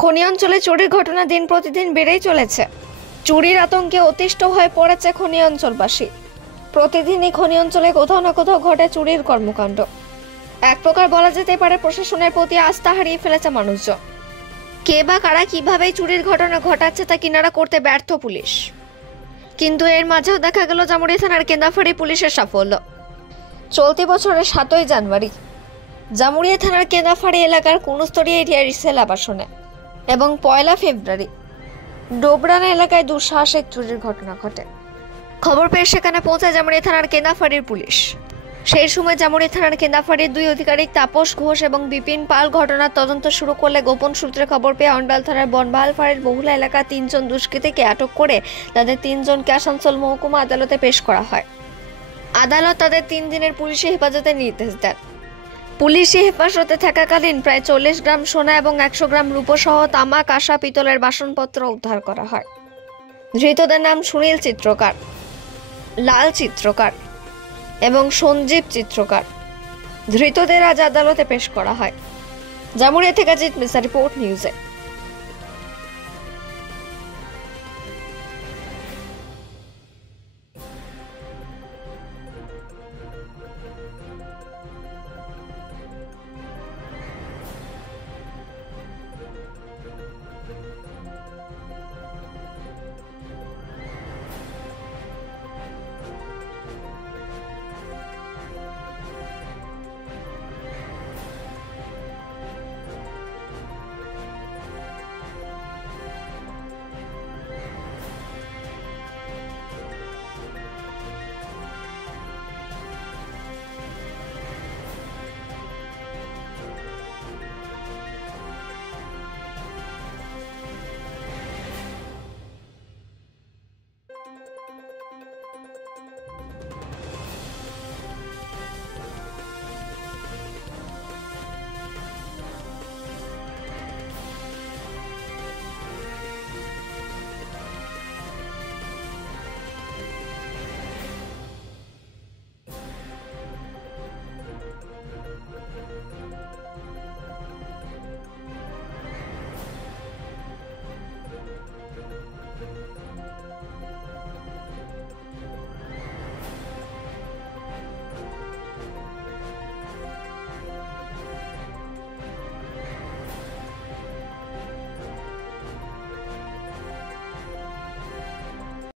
খনি অঞ্চলে চুরির ঘটনা দিন প্রতিদিন বেড়েই চলেছে। চুরির আতঙ্কে অতিষ্ঠ হয়ে পড়েছে খনি অঞ্চলবাসী। প্রতিদিনই খনি অঞ্চলে কোথাও না কোথাও ঘটে চুরির কর্মকাণ্ড। এক প্রকার বলা যেতে পারে প্রশাসনের প্রতি আস্থা হারিয়ে ফেলেছে মানুষজন। কে বা কারা কিভাবে চুরির ঘটনা ঘটাচ্ছে তা কিনারা করতে ব্যর্থ পুলিশ। কিন্তু এর মাঝেও দেখা গেল জামুরিয়া থানার কেন্দাফাড়ি পুলিশের সাফল্য। চলতি বছরের 7ই জানুয়ারি জামুরিয়া থানার কেন্দাফাড়ি এলাকার কুনুস্তরি এরিয়ার সেল আবাসনে এবং 1 ফেব্রুয়ারি ডোবরানা এলাকায় দুঃসাহসিক চুরির ঘটনা ঘটে। খবর পেয়ে সেখানে পৌঁছায় জামুরিয়া থানার কেন্দাফাড়ির পুলিশ। সেই সময় জামুরিয়া থানার কেন্দাফাড়ির 2 আধিকারিক তাপস ঘোষ এবং বিপিন পাল ঘটনার তদন্ত শুরু করলে গোপন সূত্রে খবর পেয়ে অন্ডাল থানার বনবাহাল ফাঁড়ির বহুলা এলাকা 3 জন দুষ্কৃতীকে আটক করে তাদের 3 জনকে আসানসোল মহকুমা আদালতে পেশ করা হয়। আদালত তাদের 3 দিনের পুলিশি হেফাজতে নির্দেশ দেন। পুলিশি হেফাজতে থাকাকালীন প্রায় 40 গ্রাম সোনা এবং 100 গ্রাম রূপো সহ তামা, কাঁসা, পিতলের বাসনপত্র উদ্ধার করা হয়। ধৃতদের নাম সুনীল চিত্রকার, লাল চিত্রকার এবং সঞ্জীব চিত্রকার। ধৃতদের আজ আদালতে পেশ করা হয়। জামুরিয়া থেকে জিৎ মিশ্রা, রিপোর্ট নিউজে।